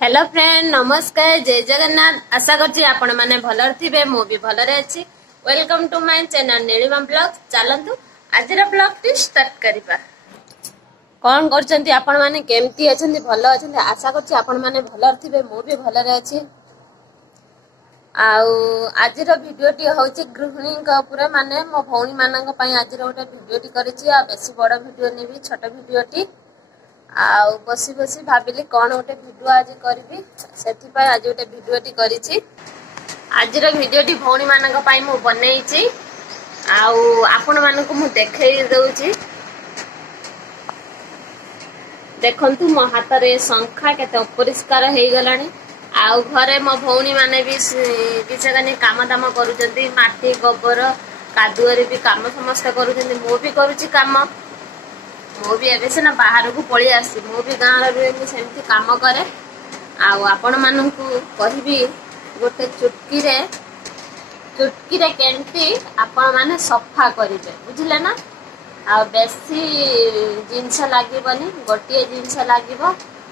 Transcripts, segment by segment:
Hello friend नमस्कार जय जगन्नाथ आशा करछि आपण माने भलर थिबे मो भी भलरे अछि। Welcome to my channel Nilima blog. चलंतु आजिरा ब्लॉग टी स्टार्ट करिबा। कोन करछंती आपण माने केमती अछंती भलो अछंती आशा करछि आपण माने भलर थिबे मो भी भलरे अछि। आउ आजिरा वीडियो टी होछि गृहिणी का ऊपर माने मो भौणी मानन पई आजिरा ओटा वीडियो टी करिछि। आ बेसी बड़ वीडियो नेबी छोट वीडियो टी आउ बसी बसी भाबिली कौन गोटे भिडियो आज करी से आज गोटे भिडियोटी करी। आज भिडियोटी भौणी मानक पाई मु बनई आपण मानक मु देखई दउची। देखंतु मो हाथ रे शंखा केते अपरिष्कार हेई गलानी। आउ घरे मो भौणी माने भी किछगानी काम दाम करूचंती माटी गोबर कादुअरे भी काम समस्त करूचंती मो भी करूची काम। मो भी एबे से ना बाहर को पळी आसी मो भी गाँव रे मु सेमती काम करे। आउ आपण माननकु कहिबी गोटे चुटकी रे केंती आपण माने सफा करिवे बुझिले ना। आ बेसी जिंस लागिबनी गोटिए जिंस लागिबो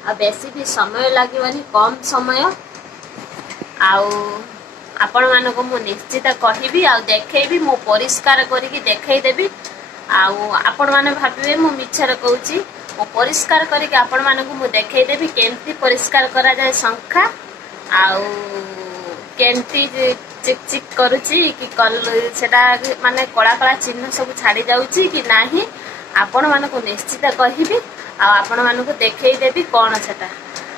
आ बेसी भी समय लागिबनी कम समय। आउ आपण मानको मु निश्चित कहिबी आ देखैबी मु परिष्कार करिकि देखै देबी। आउ आपण माने भाबिबे मु मिछर कहूची मु परिष्कार करके आपण मानकु मु देखै देबी केंती परिष्कार करा जाय शंखा। आउ केंती चिक चिक करूची कि कल सेटा माने कळा कळा चिन्ह सब छाडी जाउची कि नाही आपण मानकु निश्चित कहिबी। आ आपण मानकु देखै देबी कोन सेटा।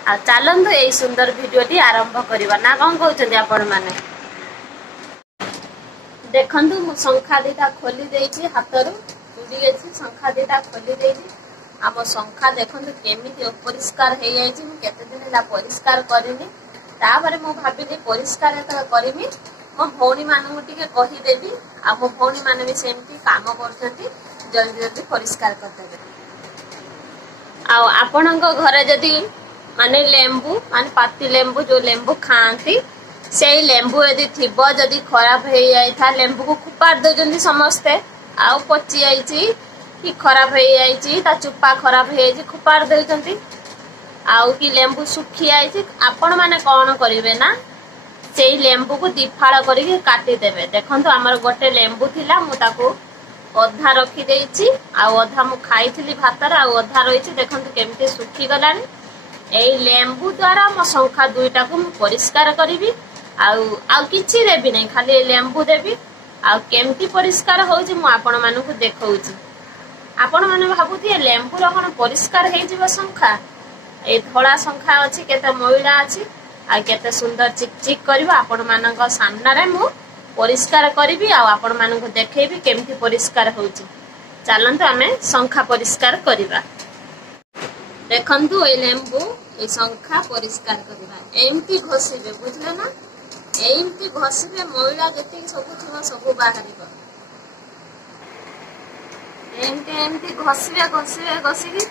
आ चलंतु एई सुंदर वीडियोटी आरंभ करिबा ना कोन कहउचंदी आपण माने। देखंतु मु शंखा दिटा खोली देइची हातरू शंखा दिटा खोली देइची। आम शंखा देखंतु केमिति अपरिष्कार हे जाइची मु केते दिन ला परिष्कार करिनी। तापरे मु भाबिली परिष्कार त करिमी मो भौणी माननकु टिके कहि देबी। आ मो भौणी माने भी सेमती काम करछंती जल्दी जल्दी परिष्कार कर देबे। आ आपणक घरे जदी माने लेंबू माने पाती लेंबू जो लेंबू खांती से लेंबू यदि थिबो जदी खराब हे जाय था लेंबू को खुपार दजंदी समस्ते। आउ पची आईची कि खराब हे जाइची ता चुप्पा खराब हे जाइची खुपार देउचंती। आउ कि लेंबू सुखी आईची आपण माने कोन करिवे ना सेई लेंबू को दिफाळ करिके काटी देबे। देखंतु हमर गोटे लेंबू थिला मु ताको अधा रखी देइची आउ अधा मु खाइथिली भातर आउ अधा रहिची। देखंतु केमते सुखी गलानी। एई लेंबू द्वारा मो शंखा दुईटा को मु परिष्कार करिवि। आउ किछि देबी नै खाली लेंबू देबी। आ केमती परिष्कार होउची मु आपण मानकु देखौची। आपण माने भाबुती लेंबू रो कोन परिष्कार हे जिवो शंखा। ए धोळा शंखा अछि केते मैला अछि आ केते सुंदर चिक चिक करबो आपण मानक सामना रे मु परिष्कार करिवि। आ आपण मानकु देखैबि केमती परिष्कार होउची। चलंतु हमें शंखा परिष्कार करिबा। देखंतु ए लेंबू ए शंखा परिष्कार करिबा एमती घोसिबे बुझले ना। एमती घसिबे मैला जति सब थिबो सब बाहरिबो। एमती घसिबे घसिकी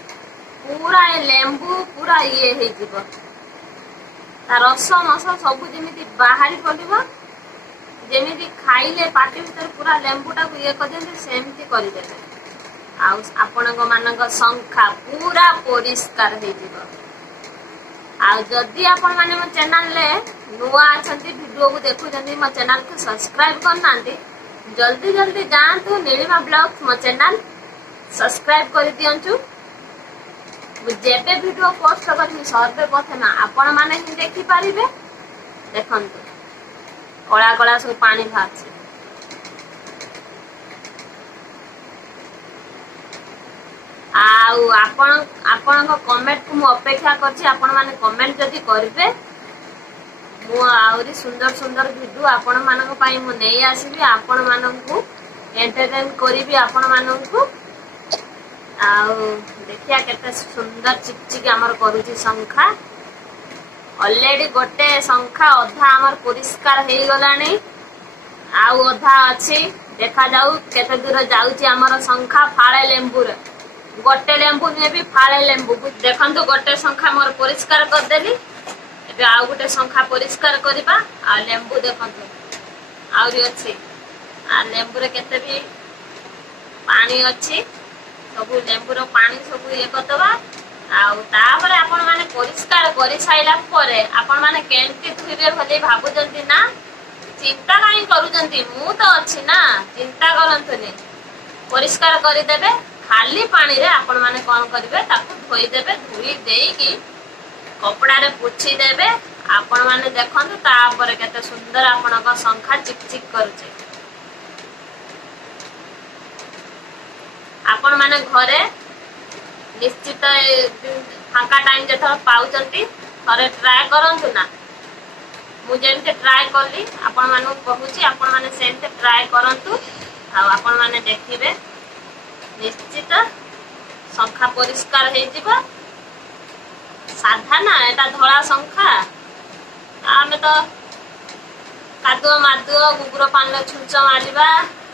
पूरा ए लेंबू पूरा ये हे जिवो ता रस मस सब जेमिति बाहरी पडिबो। जेमिति खाइले पाटी भीतर पूरा लेंबूटा को ये करदेंते सेमती करि देबे। आ आपणक मानक शंखा पूरा परिष्कार हे जिवो। आ जदी आपण माने मो चैनल ले नुआ अछंती वीडियो को देखुचंती मो चैनल को सब्सक्राइब करनांती जल्दी जल्दी जांतु नीलिमा ब्लॉग्स मो चैनल सब्सक्राइब कर दियंचु। जेबे वीडियो पोस्ट करमी सर्वे प्रथम आपण माने ही देखि पारिबे। देखंतु कळा कळा सब पानी भाछि। आउ आपण कमेंट को मु अपेक्षा करछि। आपण माने कमेंट जदी करबे मु आउरी सुंदर सुंदर वीडियो आपण मानक पई मु नै आसीबी। आपण मानकु एंटरटेन करिवि आपण मानकु। आउ देखिया केते सुंदर चिकचिक हमर करूची शंखा। ऑलरेडी गोटे शंखा अधा हमर परिष्कार हे गलानी आउ अधा अछि। देखा जाऊ केते दूर जाउची हमर शंखा फाळे लेंबू रे। गोटे लेंबू ने भी फाळे लेंबू देखंतु गोटे शंखा मोर परिष्कार कर देली। एबे आउ गोटे शंखा परिष्कार करिबा। आ लेंबू देखंतु आउरी अछि। आ लेंबू रे केते भी पानी अछि सब लेंबू रो पानी सब ये करदबा। आउ तापर आपण माने परिष्कार कर साइला परे आपण माने केमती धुइबे भले भाबुजंती ना चिंता काई करूजंती मु तो अछि ना चिंता करंतनी परिष्कार करि देबे खाली पानी रे आपण माने कोन करिवे ताकू धोई देबे धुई देई कपड़ा रे पोछि देबे आपण माने देखंतु ता पर केते सुंदर आपण का संखा चिकचिक करूचे आपण माने घरे निश्चित फांका टाइम जथा पाउचंती थरे ट्राई करंतु ना मु जेंते ट्राई करली आपण मानु कहूची आपण माने सेंते ट्राई करंतु आ आपण माने देखिबे निश्चित संखा परिष्कार हे जिबा साधा ना एटा धोळा संखा आमे तो कादो मादो गुगुरो पानले छुंच मारिबा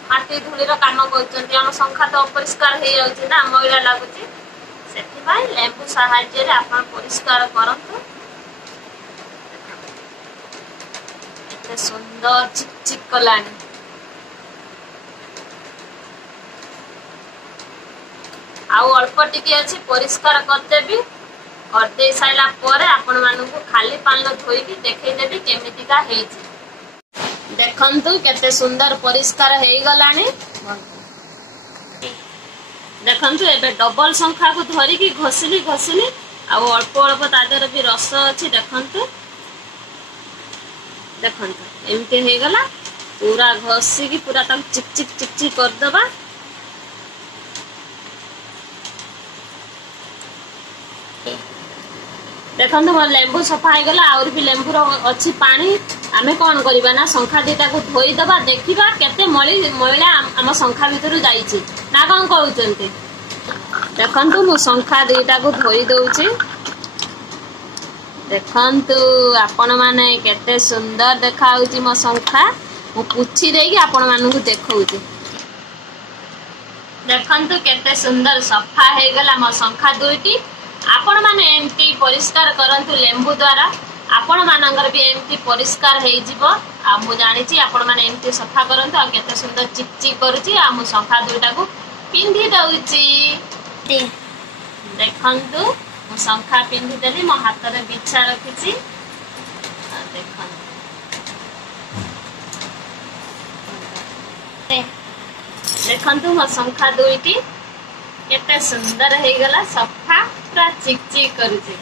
माटी धूली रो काम करचंती हम संखा तो अपरिष्कार हे जाउची ना मैला लागुची सेति भाई लेंबू सहाय्य रे आपण परिष्कार करंतु एते सुंदर चिकचिक कलानी आउ अल्प टिके अछि परिष्कार करते भी करते साइला परे आपण मानू को खाली पानी धोई की देखै देबी केमिति का हेछि देखंतु केते सुंदर परिष्कार हेई गलानी देखंतु एबे डबल संख्या को धरी की घसिली आउ अल्प अल्प तादर भी रस अछि देखंतु देखंतु एमते हे गला पूरा घसी की पूरा तक चिकचिक कर दबा देखंतु मोर लेंबू सफा हो गला और भी लेंबू रो अछि पानी आमे कोन करबा ना संखा दीटा को धोई दबा देखिबा केते मैला हम संखा भीतर जाईची ना कोन कहउचंती देखंतु मु संखा दीटा को धोई दउची देखंतु आपण माने केते सुंदर देखाउची मो संखा मु पुछि देगी आपण मानु को देखौची देखंतु केते सुंदर सफा हे गला मो संखा दुईटी आपण माने एमती परिष्कार करंतु लेंबू द्वारा आपण मानंगर भी एमती परिष्कार हे जिवो आ मु जानि छी आपण माने एमती सफा करंतु आ केते सुंदर चिकचिक करूची आ मु संखा दुईटा को पिंधी दउची देखंतु मु संखा पिंधी देली मो हाथ रे बिछा रखिची देखंतु देखंतु मो संखा दुईटी केते सुंदर हे गला सफा पूरा चिकचिक करूची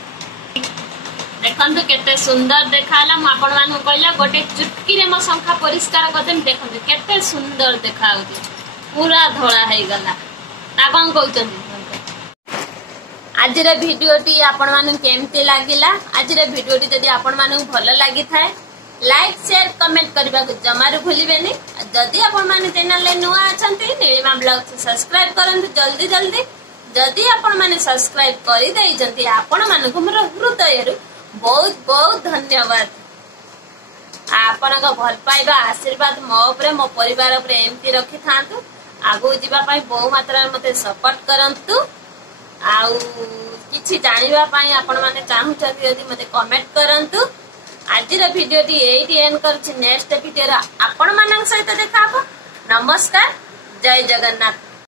देखंतु केते सुंदर देखाला म आपण मानु कहला गोटे चुटकी रे म संखा परिष्कार करदेम देखंतु केते सुंदर देखाउची पूरा धोळा हे गला ना कोन कहउचंती आज रे वीडियो टी आपण मानु केमती लागिला आज रे वीडियो टी जदी आपण मानु भलो लागि थाए लाइक शेयर कमेंट करबा को जमारू भूलिबेनी जदी आपण माने चैनल ले नुआ अछंती नीलिमा ब्लॉग सब्सक्राइब करंतु जल्दी जल्दी जदी आपण माने सब्सक्राइब करि दैजंती आपण मानको मोर हृदयरु बहुत बहुत धन्यवाद आपण को भल पाइबा आशीर्वाद मो ऊपर मो परिवार ऊपर एमती रखि थांतु आगु जीवा पई बहु मात्रा मते सपोर्ट करंतु आउ किछि जानिबा पई आपण माने चाहुचंती यदि मते कमेंट करंतु आज वीडियो टी एटी एंड करछि नेक्स्ट वीडियो आपण मानन सहित देखाबो नमस्कार जय जगन्नाथ।